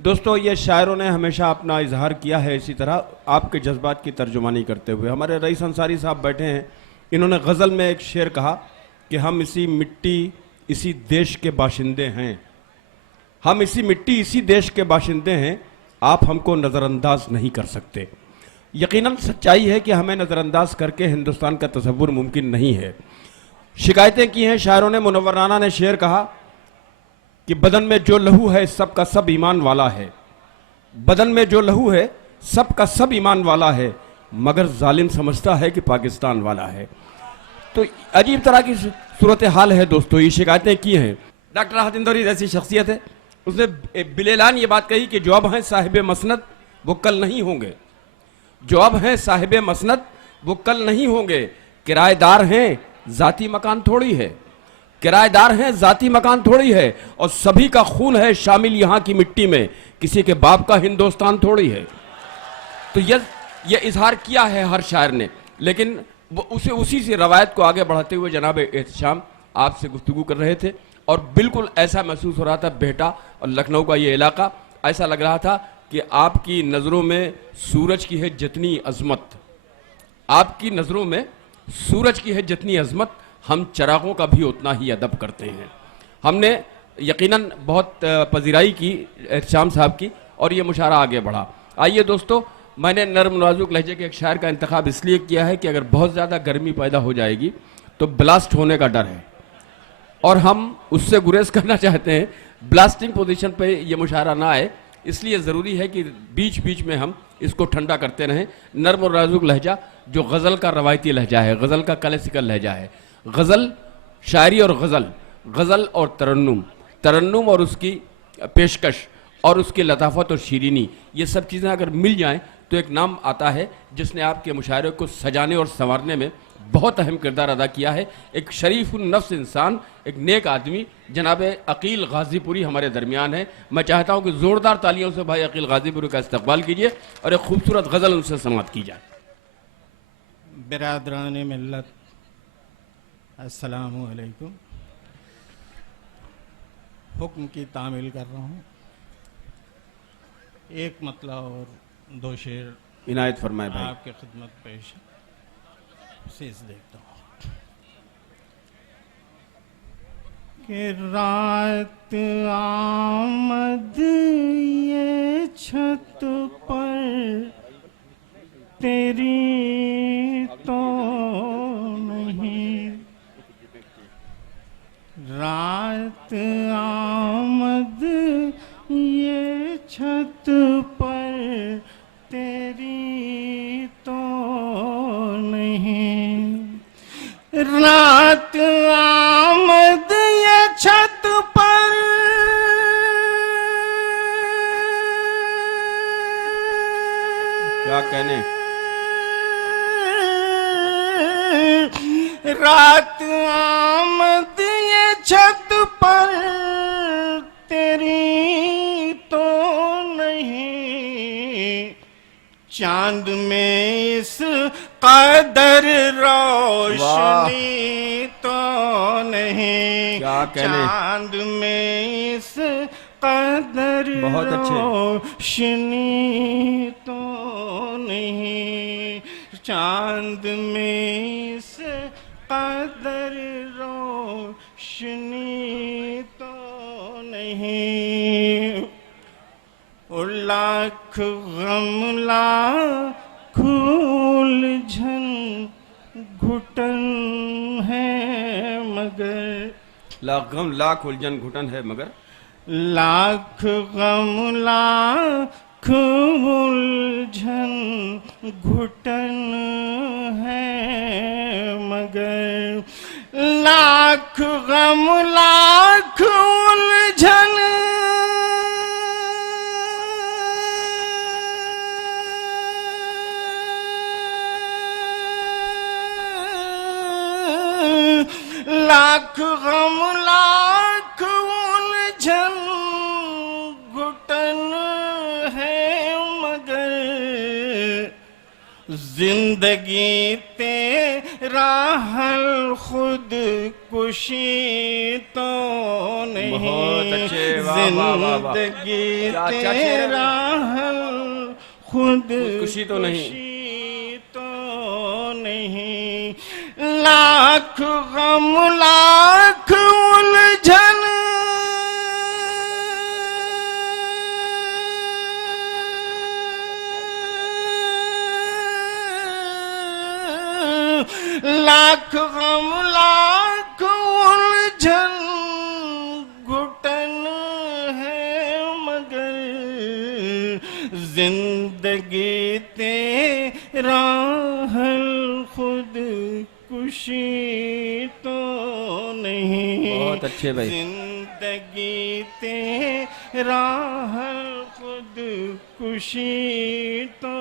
दोस्तों, ये शायरों ने हमेशा अपना इजहार किया है इसी तरह आपके जज्बात की तर्जुमानी करते हुए। हमारे रईस अंसारी साहब बैठे हैं, इन्होंने गज़ल में एक शेर कहा कि हम इसी मिट्टी इसी देश के बाशिंदे हैं, हम इसी मिट्टी इसी देश के बाशिंदे हैं, आप हमको नज़रअंदाज नहीं कर सकते। यकीनन सच्चाई है कि हमें नज़रअंदाज करके हिंदुस्तान का तसव्वुर मुमकिन नहीं है। शिकायतें की हैं शायरों ने। मुनव्वर राना ने शेर कहा कि बदन में जो लहू है सबका सब ईमान वाला है, बदन में जो लहू है सबका सब ईमान वाला है, मगर जालिम समझता है कि पाकिस्तान वाला है। तो अजीब तरह की सूरत हाल है दोस्तों, ये शिकायतें की हैं। डॉक्टर राहत इंदौरी जैसी शख्सियत है, उसने बिलेलान ये बात कही कि जो अब हैं साहिब मसनद वो कल नहीं होंगे, जो अब हैं साहिब मसनद वो कल नहीं होंगे, किराएदार हैं जाती मकान थोड़ी है, किराएदार हैं जाती मकान थोड़ी है, और सभी का खून है शामिल यहां की मिट्टी में, किसी के बाप का हिंदुस्तान थोड़ी है। तो ये इजहार किया है हर शायर ने, लेकिन वो उसी से रवायत को आगे बढ़ाते हुए जनाब एहतशाम आपसे गुफ्तगू कर रहे थे, और बिल्कुल ऐसा महसूस हो रहा था बेहटा और लखनऊ का ये इलाका, ऐसा लग रहा था कि आपकी नज़रों में सूरज की है जितनी अजमत, आपकी नज़रों में सूरज की है जितनी अजमत, हम चरागों का भी उतना ही अदब करते हैं। हमने यकीनन बहुत पजीराई की एहतशाम साहब की, और ये मुशारा आगे बढ़ा। आइए दोस्तों, मैंने नर्म नाजुक लहजे के एक शायर का इंतखाब इसलिए किया है कि अगर बहुत ज़्यादा गर्मी पैदा हो जाएगी तो ब्लास्ट होने का डर है, और हम उससे गुरेज करना चाहते हैं। ब्लास्टिंग पोजीशन पे ये मुशारा ना आए, इसलिए ज़रूरी है कि बीच बीच में हम इसको ठंडा करते रहें। नर्म और नाजुक लहजा जो गज़ल का रवायती लहजा है, गज़ल का क्लासिकल लहजा है। गज़ल शायरी और गज़ल, गज़ल और तरन्नुम, तरन्नुम और उसकी पेशकश और उसकी लताफत और शीरीनी, ये सब चीज़ें अगर मिल जाएं तो एक नाम आता है जिसने आपके मुशायरे को सजाने और संवारने में बहुत अहम किरदार अदा किया है। एक शरीफुन नफ्स इंसान, एक नेक आदमी जनाब अकील गाजीपुरी हमारे दरमियान है। मैं चाहता हूं कि ज़ोरदार तालियों से भाई अकील गाजीपुरी का इस्तकबाल कीजिए और एक खूबसूरत गज़ल उनसे समाअत की जाए। बिरादरान मिल्लत, अस्सलामु अलैकुम। हुक्म की तामील कर रहा हूँ, एक मतला और दो शेर इनायत फरमाए भाई। आपके खिदमत पेश शेष देखता हूँ कि रात आमद ये छत पर तेरी तो नहीं, रात आमद ये छत पर तेरी तो नहीं, रात आमद ये छत पर क्या कहने, रात आमद ये छत पर तेरी तो नहीं, चांद में इस कदर रोशनी तो नहीं, क्या कहने, चांद में इस कदर बहुत अच्छे, रोशनी तो नहीं, चांद में इस कदर रोशनी तो नहीं, लाख गम लाख उलझन घुटन है मगर, लाख गम लाख उलझन घुटन है मगर, लाख गम लाख उलझन घुटन है मगर, लाख गम लाख उलझन लाख गम लाख उलझन घुटन है मगर, जिंदगी तेरा हल खुद कुशी तो नहीं। बहुत अच्छे, वाह, वाह, वाह, वाह। जिंदगी क्या अच्छा शेर है। तेरा हल खुद खुशी तो नहीं। तो नहीं। लाख गम लाख उलझन लाख गम लाख उलझन घुटन है मगर जिंदगी तेरा हल खुद कुशी तो नहीं। बहुत अच्छे भाई। जिंदगी तेरा हल खुद कुशी तो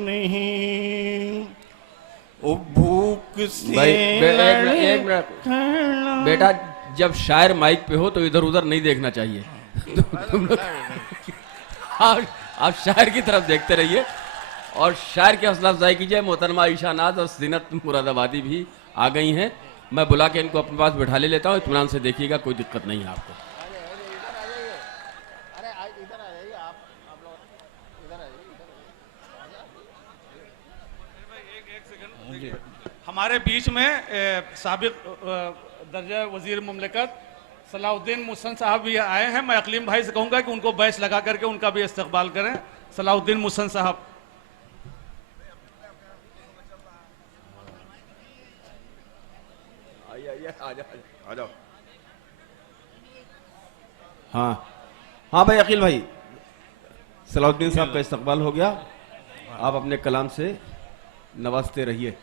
नहीं। ओ भूख से भाई एक मिनट लड़खड़ा बेटा, जब शायर माइक पे हो तो इधर उधर नहीं देखना चाहिए। तुम लोग आप शायर की तरफ देखते रहिए और शायर की हौसला अफजाई कीजिए। मोहतरमा ईशा नाज और जीनत मुरादाबादी भी आ गई हैं। मैं बुला के इनको अपने पास बैठा ले लेता हूँ। इत्मीनान से देखिएगा, कोई दिक्कत नहीं है आपको। हमारे बीच में साबिक दर्जा वजीर मुमलिकत सलाउद्दीन मुहसन साहब भी आए हैं। मैं अकलीम भाई से कहूंगा कि उनको बैच लगा करके उनका भी इस्तकबाल करें। सलाउद्दीन मुहसन साहब। आ जाओ। हाँ हाँ भाई, अकील भाई, सलाउद्दीन साहब का इस्तकबाल हो गया। आप अपने कलाम से नवाजते रहिए।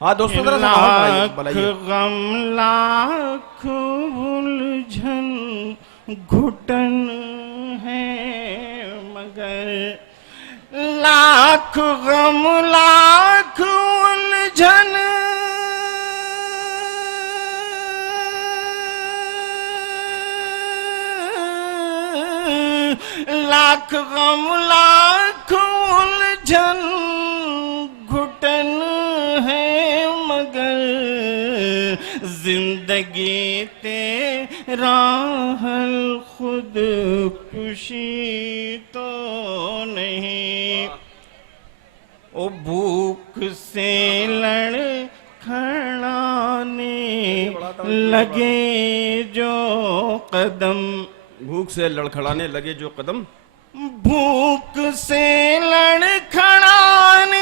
हाँ दोस्तों, जरा सा माहौल बनाइए। गम लाख उलझन घुटन है मगर लाख गम लाख उलझन लाख गम लाख उलझन घुटन है मगर जिंदगी तेरा हल खुद कुशी तो नहीं। ओ भूख से लड़खड़ाने लगे जो कदम भूख से लड़खड़ाने लगे जो कदम भूख से लड़खड़ाने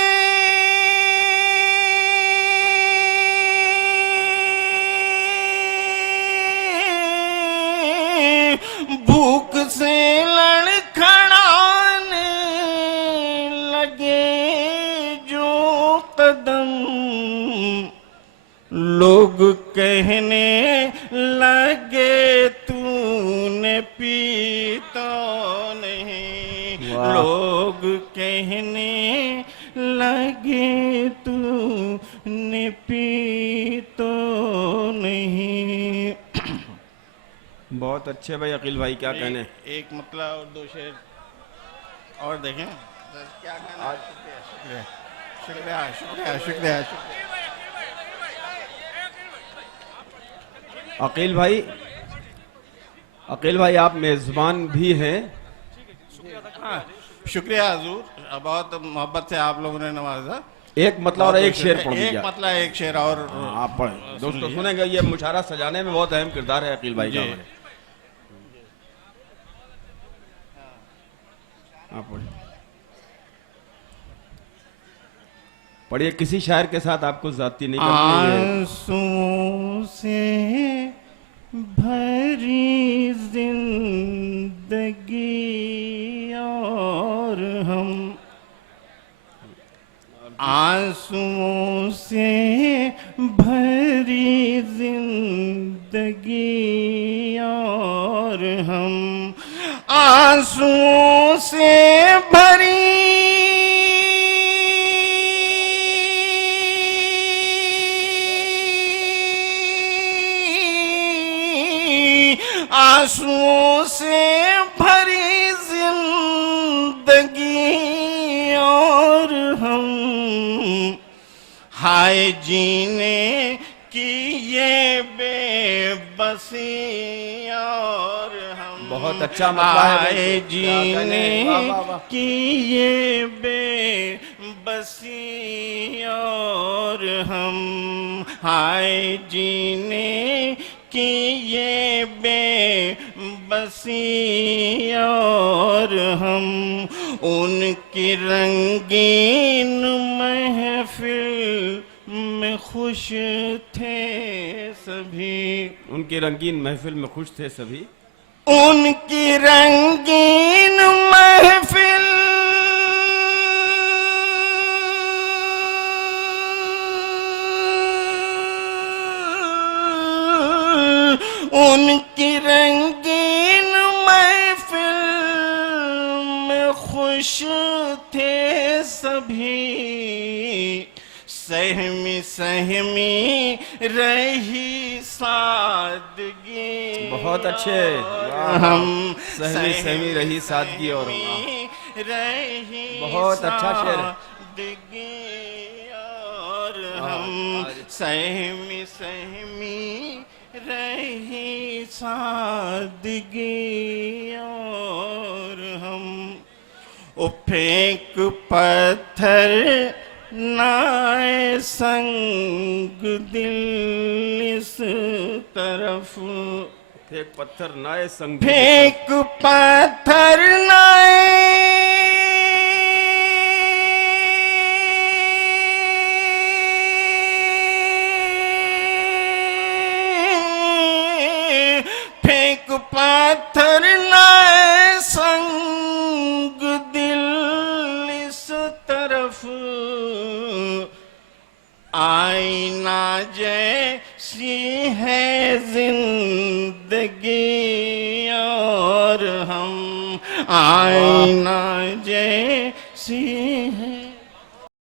भूख से लड़खड़ाने लगे जो कदम लोग कहने लगे तूने पीता नहीं। वाह। लोग कहने लगे तूने पीता नहीं। बहुत अच्छे भाई अकील भाई, क्या कहने। एक मतलब और दो शेर और देखें क्या कहना। शुक्रिया शुक्रिया शुक्रिया शुक्रिया शुक्रिया। अकील भाई आप मेजबान भी हैं। शुक्रिया हजूर, बहुत मोहब्बत से आप लोगों ने नवाजा। एक मतलब और एक शेर पढ़ एक दीजिए। मतलब एक शेर और आप पढ़ें। दोस्तों सुनेंगे, ये मुशायरा सजाने में बहुत अहम किरदार है अकील भाई का। जी। आप पढ़िए। किसी शायर के साथ आपको जाती नहीं करनी है। आंसुओं से भरी जिंदगी और हम आंसुओं से भरी जिंदगी और हम आंसुओं से भरी आंसुओं से भरी जिंदगी और हम जीने की ये बेबसी और हम बहुत अच्छा मतला है भाई। आए क्या गाने, जीने वाह, वाह, वाह। की ये बेबसी और हम आए जीने की ये बेबसी और हम उनकी रंगीन महफिल में खुश थे सभी। उनकी रंगीन महफिल में खुश थे सभी। उनकी रंगीन महफिल उनकी रंगीन महफिल में खुश थे सभी। सहमी सहमी रही सादगी बहुत अच्छे, वाह, हम सहमी सहमी रही सादगी और रही बहुत अच्छा शेर है। सादगी और हम सहमी सहमी रही सादगी और हम ओ फेंक पत्थर नाए संग दिल इस तरफ फेंक पत्थर नाए संग फेंक पत्थर नाए फेंक पत्थर नाए संग दिल इस तरफ आईना जैसी है जिंदगी और हम आईना जैसी है